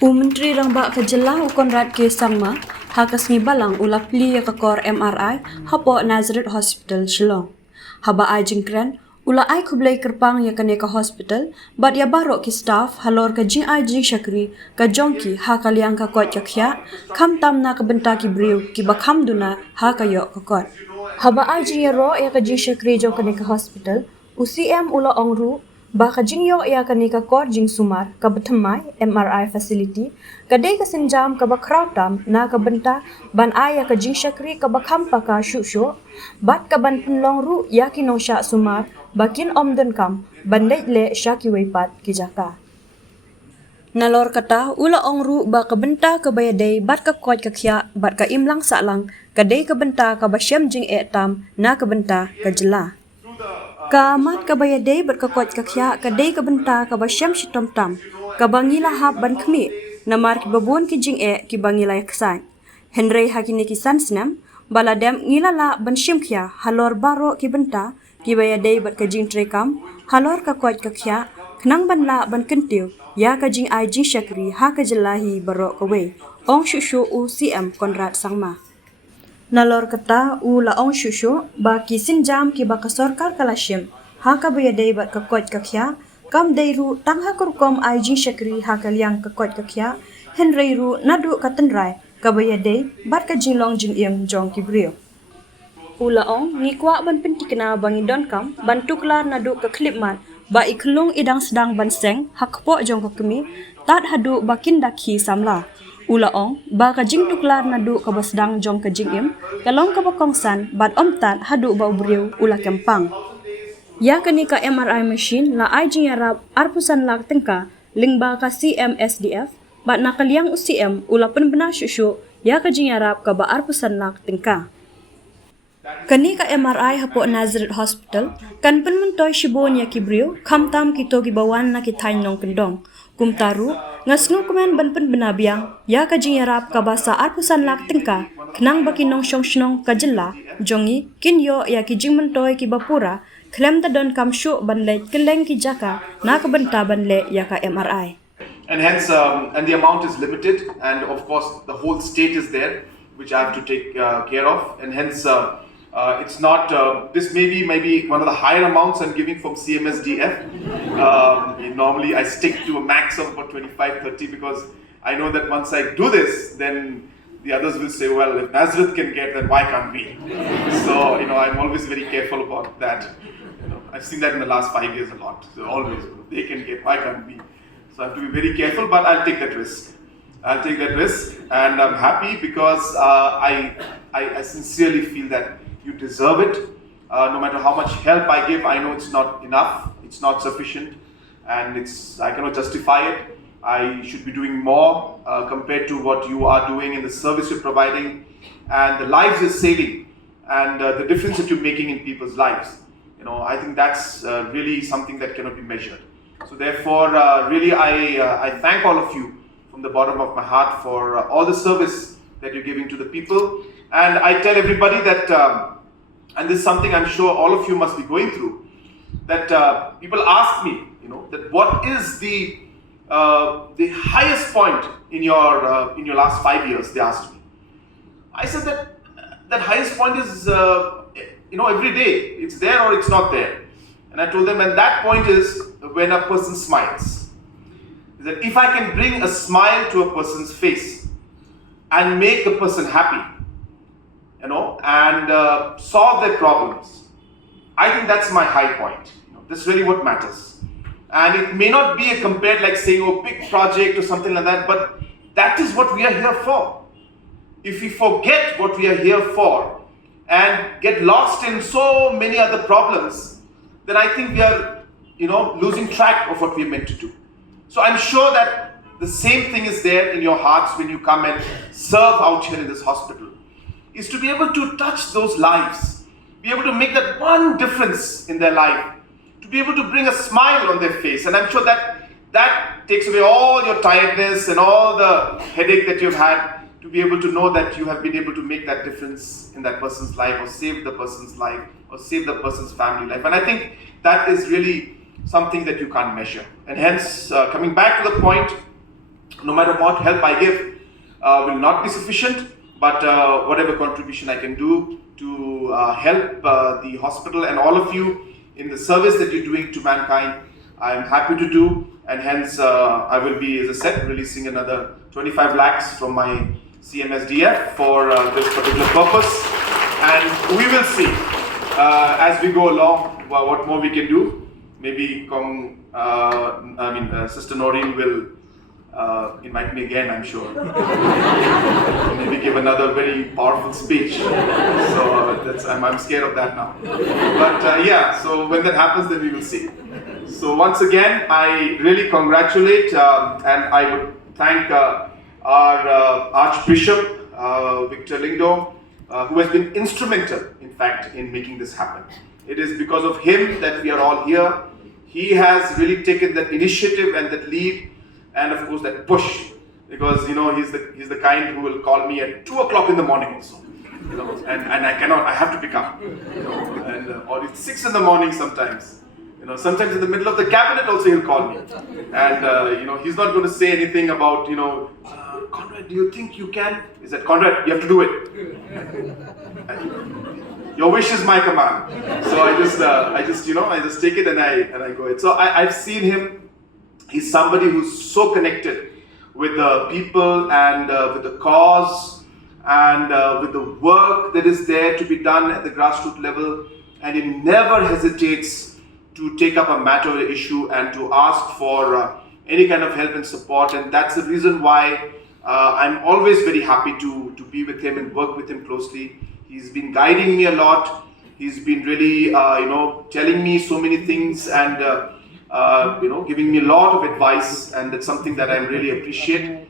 Myntri Rangbah ke Shillong Conrad ke Sangma hakas balang ula Plie ke kor MRI hapo Nazareth Hospital Shillong. Haba ai jingkran ula ai kublai kerpang ya kane ke hospital bat ya barok ki staff halor ke jing ai jing shakri ke jongki ha kaliang ka kot ya khya kham tam na ke benta ki briu ki bakham duna ha ka yo ke kot. Haba ai jing ya ro ya ke jing shakri jong kane ke hospital UCM ula ongru ba ka jing yo ya kane ka kor jing sumar ka bethamai MRI facility kadai ka sinjam ka bakraw tam na ka benta ban ai ya ka jing shakri ka bakham pa ka shu bat ka ban penlong ru ya ki nong sha sumar bakin omden kam bandai le shaki weipat ki jaka nalor kata ula ongru ba ka benta ka bayadai bat ka koj ka khya bat ka imlang salang kadai ka benta ka bashem jing e tam na ka benta ka jela ka mat ka bayadai bat ka koj ka khya kadai ka benta ka bashem shitom tam ka bangila hab ban khmi namar ki babon ki jing e ki bangila yaksan henry hakini ki sansnam baladem ngilala ban shim khya halor baro ki benta ki bayadai bat ka jing trekam halor ka koj ka khya khnang ban la ban kentiu ya ka jing ai jing shakri ha ka jelahi baro ka we ong shushu UCM Conrad Sangma nalor kata u la ong shushu ba ki sinjam ki ba ka sarkar kalashim ha ka bayadai bat ka koj ka khya kam deiru tang ha kurkom ai jing shakri ha ka liang ka koj ka khya henry ru nadu ka tenrai ka bayadai bat ka jinglong jing im jong ki brio ula ong ni kwa ban pentikna bangi don kam ban tuklar nadu ka klip mat ba iklung idang sedang ban seng hakpo jong ka kemi tat hadu bakin dakhi samla ula ong ba ka jing tuklar nadu ka basdang jong ka jing im kalong ka bakong san bat om tat hadu ba ubriu ula kempang ya kani ka MRI machine la ai jing yarap arpusan lak tengka lingba ka CMSDF bat nakaliang UCM ula penbena shushu ya ka jing yarap ka ba arpusan lak tengka kani ka MRI hapo Nazareth Hospital kan penmentoy shibon ya kibriu khamtam kito ki bawan na ki thain nong kendong kumtaru ngasnu kumen ban benabiang ya ka jing yarap ka basa arpusan lak tengka khnang baki nong shong shnong ka jilla jongi kinyo ya ki jing mentoy ki bapura klem ta don kam shu ban le keleng ki jaka na ka benta ban le ya ka MRI and hence and the amount is limited and of course the whole state is there which I have to take care of and hence it's not this may be one of the higher amounts I'm giving from CMSDF. Normally I stick to a max of about 25-30 because I know that once I do this then the others will say, well, if Nazareth can get, then why can't we? So I'm always very careful about that. I've seen that in the last 5 years a lot. So always, they can get, why can't we? So I have to be very careful, but I'll take that risk. I'll take that risk, and I'm happy because I sincerely feel that you deserve it. No matter how much help I give, I know it's not enough, it's not sufficient, and I cannot justify it. I should be doing more compared to what you are doing in the service you're providing, and the lives you're saving, and the difference that you're making in people's lives. I think that's really something that cannot be measured. So therefore, really, I thank all of you from the bottom of my heart for all the service that you're giving to the people. And I tell everybody that, and this is something I'm sure all of you must be going through, that people ask me, that what is the highest point in your last 5 years? They asked me. I said that highest point is every day it's there or it's not there, and I told them, and that point is when a person smiles. That if I can bring a smile to a person's face and make the person happy, and solve their problems, I think that's my high point. That's really what matters. And it may not be compared like saying, big project or something like that, but that is what we are here for. If we forget what we are here for and get lost in so many other problems, then I think we are, losing track of what we are meant to do. So I'm sure that the same thing is there in your hearts when you come and serve out here in this hospital, is to be able to touch those lives, be able to make that one difference in their life, to be able to bring a smile on their face. And I'm sure that takes away all your tiredness and all the headache that you've had, to be able to know that you have been able to make that difference in that person's life, or save the person's life, or save the person's family life. And I think that is really something that you can't measure. And hence, coming back to the point, no matter what help I give will not be sufficient, but whatever contribution I can do to help the hospital and all of you in the service that you're doing to mankind, I'm happy to do, and hence I will be, as I said, releasing another 25 lakhs from my CMSDF for this particular purpose, and we will see as we go along what more we can do. Maybe Sister Noreen will invite me again, I'm sure. Maybe give another very powerful speech. So I'm scared of that now. But yeah, so when that happens, then we will see. So once again, I really congratulate and I would thank our Archbishop, Victor Lingdong, who has been instrumental, in fact, in making this happen. It is because of him that we are all here. He has really taken that initiative and that lead, and of course that push, because he's the kind who will call me at 2 o'clock in the morning also, and I have to pick up, or it's 6 in the morning sometimes. Sometimes in the middle of the cabinet also he'll call me, and he's not going to say anything about Conrad, do you think you can? He said, Conrad, you have to do it. Your wish is my command. So I just take it and I go it. So I've seen him. He's somebody who's so connected with the people and with the cause and with the work that is there to be done at the grassroots level, and he never hesitates to take up a matter or issue and to ask for any kind of help and support. And that's the reason why I'm always very happy to be with him and work with him closely. He's been guiding me a lot. He's been really, telling me so many things and, giving me a lot of advice. And that's something that I really appreciate.